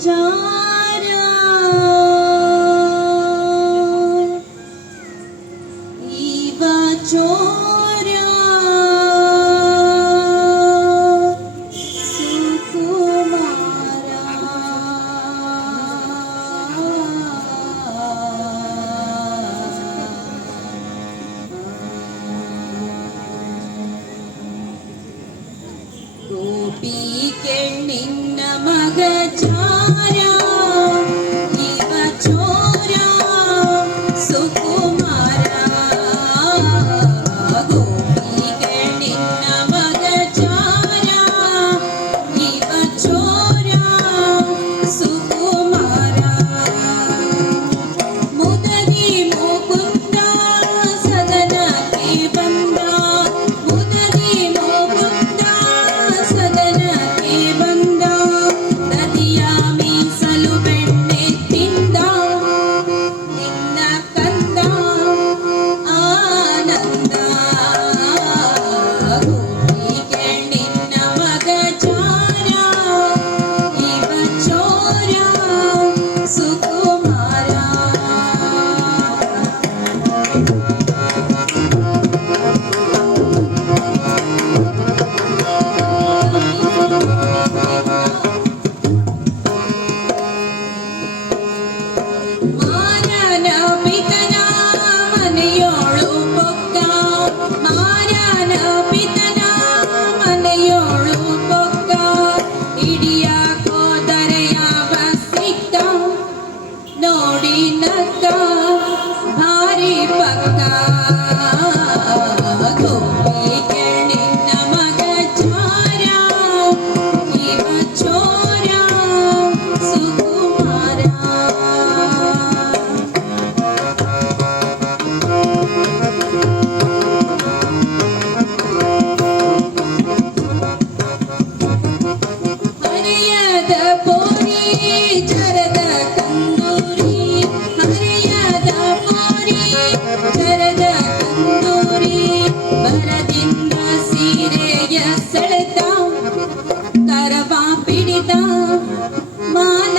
ಚಾರ ಇವ ಚೋರ ಸುಕುಮಾರ ಗೋಪಿ ಕೆಣ್ಣಿನ ಮಗ ಚಾರ ಇವ ಚೋರ ಸುಕುಮಾರ ಗೋಪಿ ಕೆಣ್ಣಿನ ಮಗ ಚಾರ ಇವ ಚೋರ ಸುಕುಮಾರ ಮುದರಿ ಮುಕುಂದ ಸದನಕ್ಕೆ ಬಂದ ಮುದರಿ ಮುಕುಂದ ಸದನಕ್ಕೆ ಬಂದ ನದಿಯ ಮೀಸಲು ಬೆಣ್ಣೆ ತಿಂದ ನಿನ್ನ ಕಂದ ಆನಂದ ಗೋಪಿ ಕೆಣ್ಣಿನ ಮಗ ಚಾರ ಇವ ಚೋರ ಸುಕುಮಾರ ಮಾರನ ಪಿತನ ಮನೆಯೋಳು ಪೊಕ್ಕ ಮಾರನ ಪಿತನ ಮನೆಯೋಳು ಪೊಕ್ಕ ಇಡಿಯ ಕೋದರೆಯವ ಸಿಕ್ಕ ನೋಡಿ ನಕ್ಕ ಭಾರಿ ಪಕ್ಕ ಗೋಪಿ ಕೆಣ್ಣಿನ ಮಗ ಚಾರ ಇವ ಚೋರ ಸುಕುಮಾರ ಹರೆಯದ ಪೋರಿ ಚರದ ಕಂದೂರಿ ಹರೆಯದ ಪೋರಿ ಚರದ ಕಂದೂರಿ ಬರದಿಂದ ಸೀರೆಯ ಸೆಳೆತ ಕರವ ಪಿಡಿದ ಮಾನ